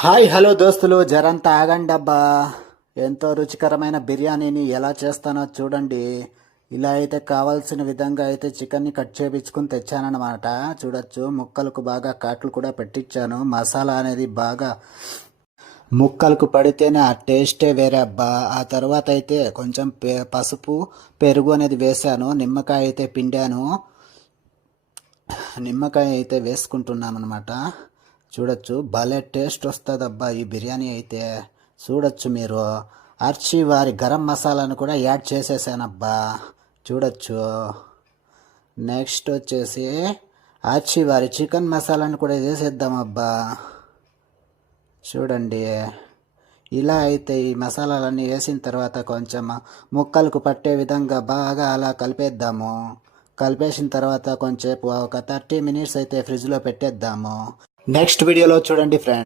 Hi hello దోస్తులు, జరంతా ఆగండబ్బా. ఎంతో రుచికరమైన బిర్యానీని ఎలా చేస్తానో చూడండి. ఇలా అయితే కావాల్సిన విధంగా అయితే చికెన్ని కట్ చేపించుకుని తెచ్చానన్నమాట. చూడొచ్చు, ముక్కలకు బాగా కాట్లు కూడా పెట్టించాను. మసాలా అనేది బాగా ముక్కలకు పడితేనే ఆ టేస్టే వేరే అబ్బా. ఆ తర్వాత అయితే కొంచెం పసుపు పెరుగు అనేది వేశాను. నిమ్మకాయ అయితే పిండాను. నిమ్మకాయ అయితే వేసుకుంటున్నాం అనమాట. చూడొచ్చు, భలే టేస్ట్ వస్తుంది అబ్బా ఈ బిర్యానీ అయితే. చూడొచ్చు మీరు, అర్చి వారి గరం మసాలాను కూడా యాడ్ చేసేసానబ్బా. చూడొచ్చు. నెక్స్ట్ వచ్చేసి ఆచి వారి చికెన్ మసాలాను కూడా వేసేద్దాం అబ్బా. చూడండి, ఇలా అయితే ఈ మసాలాలన్నీ వేసిన తర్వాత కొంచెం ముక్కలకు పట్టే విధంగా బాగా అలా కలిపేద్దాము. కలిపేసిన తర్వాత కొంచెంసేపు ఒక 30 మినిట్స్ అయితే ఫ్రిడ్జ్లో పెట్టేద్దాము. నెక్స్ట్ వీడియోలో చూడండి ఫ్రెండ్స్.